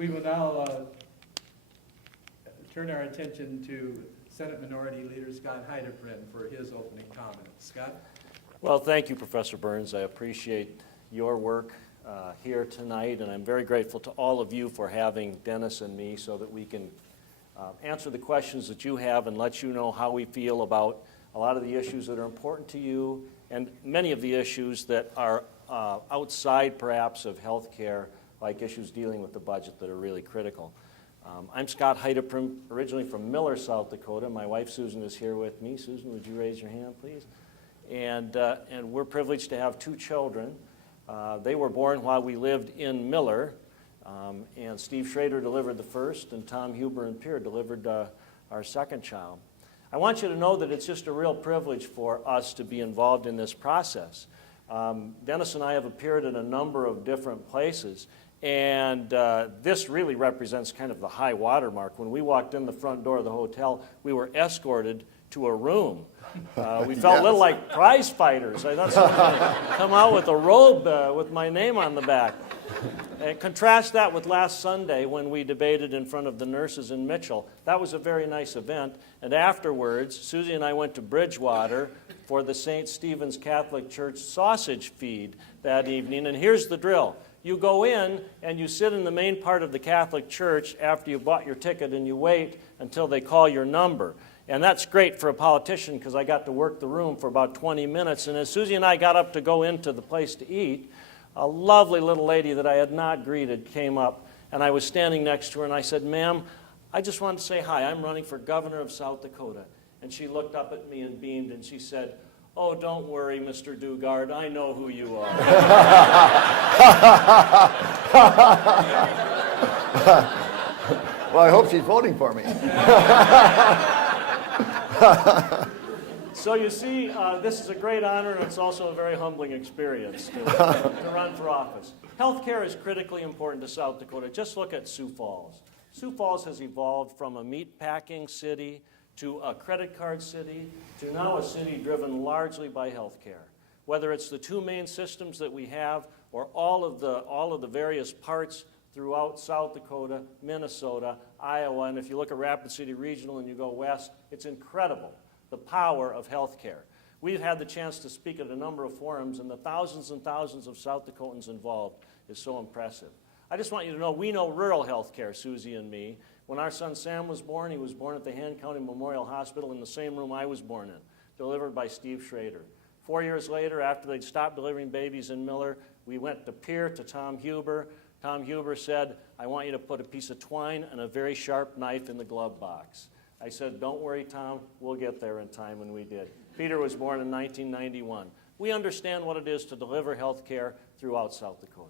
We will now turn our attention to Senate Minority Leader Scott Heidepriem for his opening comments. Scott? Well, thank you, Professor Burns. I appreciate your work here tonight, and I'm very grateful to all of you for having Dennis and me so that we can answer the questions that you have and let you know how we feel about a lot of the issues that are important to you and many of the issues that are outside, perhaps, of health care, like issues dealing with the budget that are really critical. I'm Scott Heidepriem, originally from Miller, South Dakota. My wife, Susan, is here with me. Susan, would you raise your hand, please? And we're privileged to have two children. They were born while we lived in Miller, and Steve Schrader delivered the first, and Tom Huber and Pierre delivered our second child. I want you to know that it's just a real privilege for us to be involved in this process. Dennis and I have appeared in a number of different places, and this really represents kind of the high water mark. When we walked in the front door of the hotel, we were escorted to a room. We felt a little like prize fighters. I thought someone would come out with a robe with my name on the back. And contrast that with last Sunday when we debated in front of the nurses in Mitchell. That was a very nice event. And afterwards, Susie and I went to Bridgewater for the St. Stephen's Catholic Church sausage feed that evening. And here's the drill. You go in and you sit in the main part of the Catholic Church after you've bought your ticket, and you wait until they call your number. And that's great for a politician because I got to work the room for about 20 minutes. And as Susie and I got up to go into the place to eat, a lovely little lady that I had not greeted came up, and I was standing next to her, and I said, "Ma'am, I just wanted to say hi. I'm running for governor of South Dakota." And she looked up at me and beamed, and she said, "Oh, don't worry, Mr. Dugard. I know who you are." Well, I hope she's voting for me. So you see, this is a great honor, and it's also a very humbling experience to run for office. Healthcare is critically important to South Dakota. Just look at Sioux Falls. Sioux Falls has evolved from a meat-packing city to a credit card city to now a city driven largely by healthcare. Whether it's the two main systems that we have or all of the various parts throughout South Dakota, Minnesota, Iowa, and if you look at Rapid City Regional and you go west, it's incredible, the power of healthcare. We've had the chance to speak at a number of forums, and the thousands and thousands of South Dakotans involved is so impressive. I just want you to know, we know rural healthcare, Susie and me. When our son Sam was born, he was born at the Han County Memorial Hospital in the same room I was born in, delivered by Steve Schrader. 4 years later, after they'd stopped delivering babies in Miller, we went to Pierre to Tom Huber. Tom Huber said, "I want you to put a piece of twine and a very sharp knife in the glove box." I said, "Don't worry, Tom, we'll get there in time," and we did. Peter was born in 1991. We understand what it is to deliver health care throughout South Dakota.